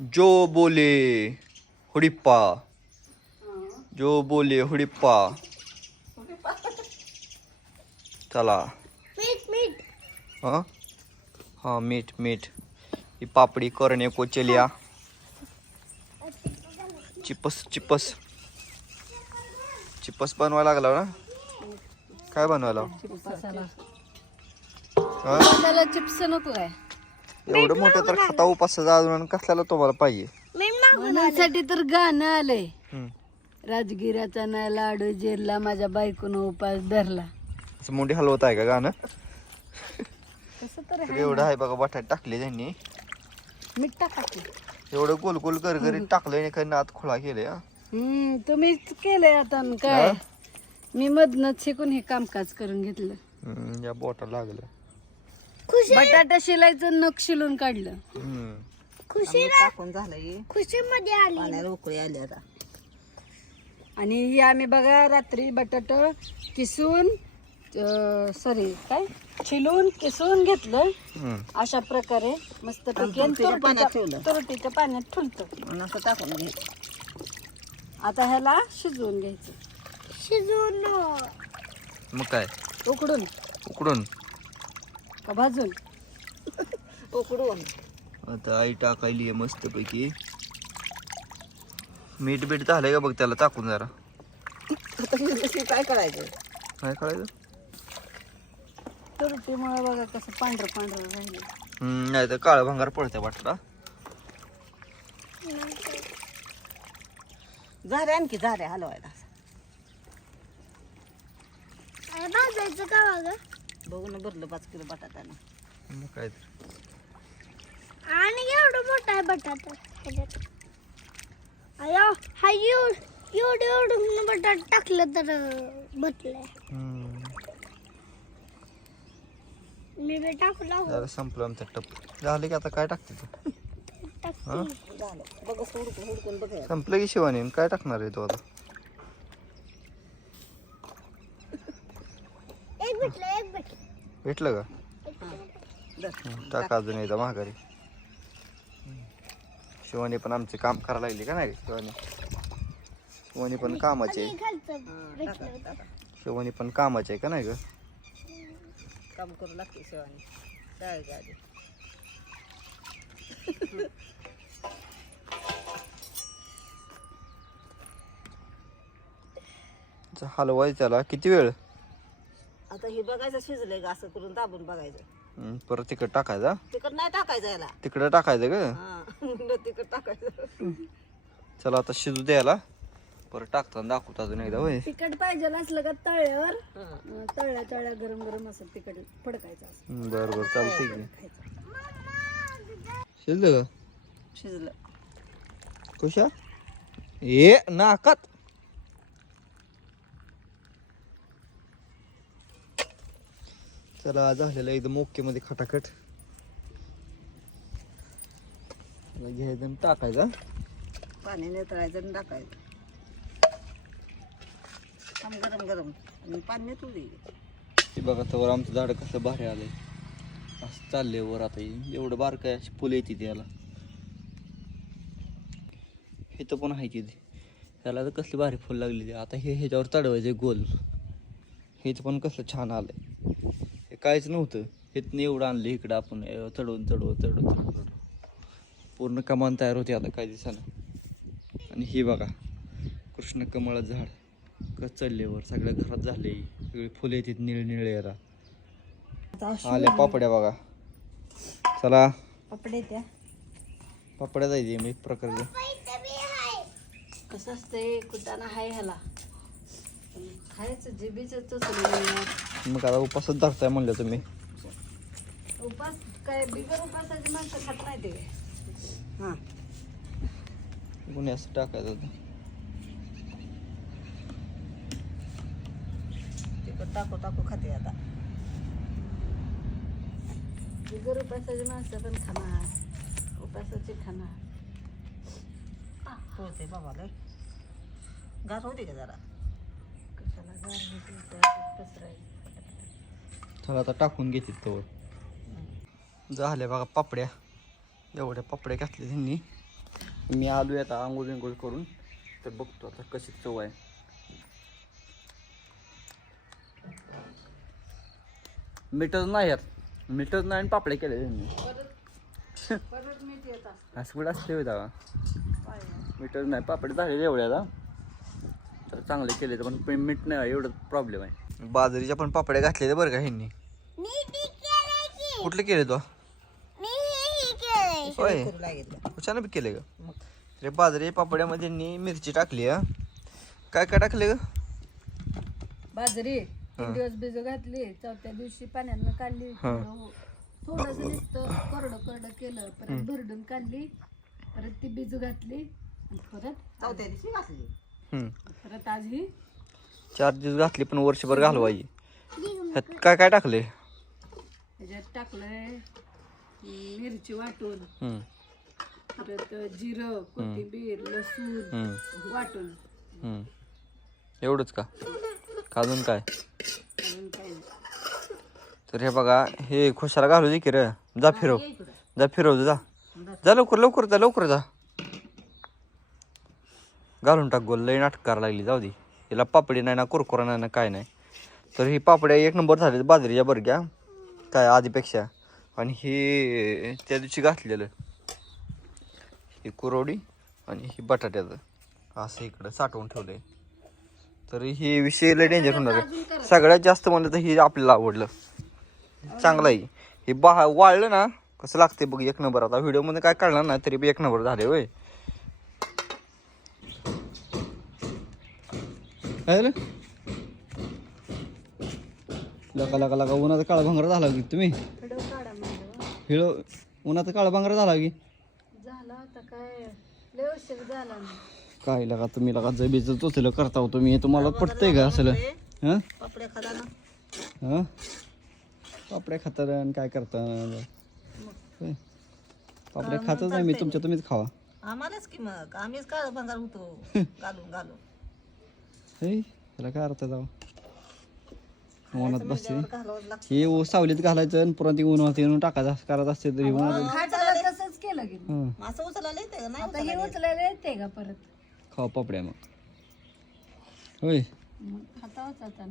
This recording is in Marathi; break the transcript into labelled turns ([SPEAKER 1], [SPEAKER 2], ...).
[SPEAKER 1] जो बोले हुडिप्पा। जो बोले हुडिप्पा। चला।
[SPEAKER 2] मीठ मीठ।
[SPEAKER 1] हा? हा मीठ मीठ। ही पापडी करणे कोचलिया चिपस चिपस। चिपस बनवायला लागला ना? काय बनवायला?
[SPEAKER 3] चिप्स. नको काय
[SPEAKER 1] एवढं मोठं तर खाता उपासाचा अजून कसल्याला तुम्हाला पाहिजे?
[SPEAKER 2] मीठ
[SPEAKER 3] म्हणण्यासाठी तर गाणं आलंय.
[SPEAKER 1] हम्म.
[SPEAKER 3] राजगिराचा ना लाडू जिरला माझ्या बायकोनं उपास धरला.
[SPEAKER 1] असं मुंडी हलवत आहे का गाणं?
[SPEAKER 3] तर
[SPEAKER 1] एवढं आहे बघा बटाटे टाकले त्यांनी.
[SPEAKER 3] मीठ टाका की.
[SPEAKER 1] एवढं गोल गोल गरगरीत टाकलंय आणि काही नात खोळा केले हा.
[SPEAKER 3] हम्म तुम्हीच केलंय आता न काय? मी मधनच शिकून हे कामकाज करून घेतलं.
[SPEAKER 1] या बोटा लागलं.
[SPEAKER 3] बटाटा शिलायचं नख शिलून काढलं.
[SPEAKER 2] खुशी
[SPEAKER 4] टाकून झालंय.
[SPEAKER 2] खुशी मध्ये आली.
[SPEAKER 4] पाण्याला उकळी आली आता.
[SPEAKER 3] आणि हे आम्ही बघा रात्री बटाट किसून सॉरी काय? शिलून किसून घेतलं. अशा प्रकारे मस्त
[SPEAKER 4] आणि तुरटीच्या पाण्यात ठेवलं.
[SPEAKER 3] तुरटीच्या पाण्यात ठुलतं
[SPEAKER 4] असं टाकून घे.
[SPEAKER 3] आता ह्याला शिजवून घ्यायचं.
[SPEAKER 2] शिजून
[SPEAKER 1] मग काय?
[SPEAKER 3] उकडून.
[SPEAKER 1] उकडून.
[SPEAKER 3] का भाजून?
[SPEAKER 4] उकडून.
[SPEAKER 1] आता आई टाकायली मस्त पैकी मीठ बीठ झालंय का बघ त्याला टाकून जरा.
[SPEAKER 4] आता काय करायचं?
[SPEAKER 1] काय कळायचं
[SPEAKER 3] तुरटीमुळे बघा कसं पांढरं पांढरं राहिलं
[SPEAKER 1] हम्म, नाही तर काळं भांगार पडते वाटतं.
[SPEAKER 4] झारे आणखी झारे हलवायला.
[SPEAKER 2] भाजायचं का बघ
[SPEAKER 4] बघून भरलं पाच किलो बटाट्यानं.
[SPEAKER 1] मग काय तर.
[SPEAKER 2] आणि एवढं मोठा आहे बटाटा ह्याच्यात. अयो हा एवढं एवढं एवढं बटाटा टाकलं तर
[SPEAKER 1] हम्म.
[SPEAKER 2] मी बी टाकला
[SPEAKER 1] संपलं आमचं टप. झालं की आता काय टाकते तू?
[SPEAKER 4] झालं. बघ असं हुडकून हुडकून बघायचं
[SPEAKER 1] संपलं की शिवानी काय टाकणार आहे तू आता?
[SPEAKER 2] एक भेटलं एक भेटलं.
[SPEAKER 1] भेटलं का? टाक अजून एकदा महागारी. शिवानी पण आमचे काम करायला लागली का नाही शिवानी? शिवानी पण कामाचे. शिवानी पण कामाचे आहे का नाही ग?
[SPEAKER 4] काम करू लागते शिवानी.
[SPEAKER 1] हलवायचं त्याला किती वेळ?
[SPEAKER 4] आता हे बघायचं शिजलंय का असं करून दाबून बघायचं.
[SPEAKER 1] हम्म, परत तिकडे टाकायचा?
[SPEAKER 4] तिकड नाही टाकायचं याला.
[SPEAKER 1] तिकडे टाकायचं ग?
[SPEAKER 4] हा तिकड टाकायचं.
[SPEAKER 1] चला आता शिजू द्यायला परत टाकताना दाखवतो अजून एकदा होय.
[SPEAKER 3] तिखट पाहिजे असलं का तळ्यावर?
[SPEAKER 4] हा.
[SPEAKER 3] अं, तळल्या तळ्या गरम गरम असं तिखट फडकायचं असं.
[SPEAKER 1] बरं बरं चालतंय की.
[SPEAKER 3] खायचं
[SPEAKER 1] शिजलं का?
[SPEAKER 4] शिजलं.
[SPEAKER 1] कशा? ये नाकात. चला झालेलं एकदम ओके मध्ये खटाखट. घ्यायचं टाकायचं
[SPEAKER 4] पाणी नेतळायचं आणि टाकायचं. गरम गरम. आणि पाणी नेतो दे.
[SPEAKER 1] बघा तर आमचं झाड कसं भारी आलंय. असं चाललंय वर आता. एवढं बारक आहे अशी फुलं येते त्याला. हे तर पण आहे तिथे. त्याला तर कसली भारी फुल लागली ती. आता हे ह्याच्यावर चढवायचं गोल. हे तर पण कसलं छान आलंय. काहीच नव्हतं. हेतनं एवढं आणलं इकडं आपण चढवून चढवून चढवून पूर्ण कमान तयार होते आता काही दिवसानं. आणि हे बघा कृष्ण कमळाचं झाड. कसं चढले वर सगळ्या घरात झाले सगळी फुले येतात निळ निळे याला आल्या पापड्या बघा. चला.
[SPEAKER 3] कपडे त्या.
[SPEAKER 1] पापड्या जायचे मी एक प्रकारचे
[SPEAKER 3] कसं असतंय कुटाणा हाय ह्याला. खायचं जिबीच
[SPEAKER 1] मग आता उपासच धरताय म्हणलं तुम्ही.
[SPEAKER 3] उपास काय बिगर उपासाची माणसं खात नाही ते.
[SPEAKER 4] हां.
[SPEAKER 1] कोणी असं टाकायचं होतं.
[SPEAKER 4] तिकड टाकू टाकू खाते आता.
[SPEAKER 3] बिगर उपासाची माणसं पण खाणार उपासाची खाणार.
[SPEAKER 4] होते बाबा लय. गार होते का जरा?
[SPEAKER 3] कशाला गार होते, पसरायचं.
[SPEAKER 1] चला आता टाकून घेते तो. झाल्या बघा पापड्या. एवढ्या पापड्या घातल्या त्यांनी. मी आलो आता आंघोळ विंघोळ करून. तर बघतो आता कशी चव आहे. मीठच नाही यात. मीठच नाही आणि पापड्या केले त्यांनी. असं कुठं असते होता मीठच नाही पापड झालेले आता. तर चांगले केले तर पण मीठ नाही एवढं प्रॉब्लेम आहे. बाजरीच्या पण पापड्या घातलेले बरं का ह्यांनी? कुठले केले तो? होय. कशाने बी केले का?
[SPEAKER 4] मग.
[SPEAKER 1] रे बाजरी पापड्यामध्ये यांनी मिरची टाकली हा. काय काय टाकले ग?
[SPEAKER 3] बाजरी. तीन दिवस भिजू घातली चौथ्या दिवशी पाण्यानं काढली.
[SPEAKER 1] हा.
[SPEAKER 3] थोडस नुसतं कोरडं कोरडं केलं परत भरडून काढली परत ती भिजू घातली आणि परत
[SPEAKER 4] चौथ्या दिवशी घातली
[SPEAKER 1] हम्म.
[SPEAKER 3] परत आज ही
[SPEAKER 1] चार दिवस घातली पण वर्षभर घालवायची. ह्यात काय काय टाकले
[SPEAKER 3] त्याच्यात टाकलंय मिरची वाटून. परत जिरं कोथिंबीर लसूण वाटून.
[SPEAKER 1] एवढंच का? अजून काय. तर हे बघा हे खुशाला घालू दे की रे. जा फिरव. जा फिरव जा. जा लवकर लवकर जा लवकर जा. घालून टाक गोल लई नाटक करायला लागली जाऊ दे. हिला पापडी नाही ना कुरकुरा नाही ना काय नाही. तर ही पापड्या एक नंबर झाले बाजरीच्या बरग्या. काय आधीपेक्षा. आणि हे त्या दिवशी घातलेलं. ही कुरवडी आणि ही बटाट्याचं. असं इकडं साठवून ठेवलंय. तर हे विषय लय डेंजर होणार आहे. सगळ्यात जास्त म्हणलं तर हे आपल्याला आवडलं. चांगलं आहे. हे बा वाळलं ना कसं लागते बघ एक नंबर. आता व्हिडिओमध्ये काय कळणार ना तरी बी एक नंबर झाले होय. काय झालं? लका लका लका. उन्हाचा काळा भंगार झाला की तुम्ही? हिळ उन्हाचा काळा भंगार झाला की?
[SPEAKER 3] काय?
[SPEAKER 1] लगा तुम्ही लगा जबीचं चोचलं करता हो तुम्ही. तुम्हाला पटतंय का असलं? हं? हं? पापड्या खातात आणि काय करता? होय. पापड्या खातच नाही मी तुमच्या तुम्हीच खावा.
[SPEAKER 4] आम्हालाच की मग. आम्हीच काळ भंगार होतो. घालून घालून.
[SPEAKER 1] हे त्याला काय अर्थ जाऊ उन्हात बसते. हे सावलीत घालायचं आणि पुन्हा ती उन्हात येऊन टाकायचं असं करत असते तरी. उन्हात
[SPEAKER 3] तसंच केलं की.
[SPEAKER 1] हं.
[SPEAKER 4] असं उचलायला येते का? नाही
[SPEAKER 3] आता हे उचलायला येते. का परत?
[SPEAKER 1] खावा पापड्या मग. होय.
[SPEAKER 3] मग खाता होता आता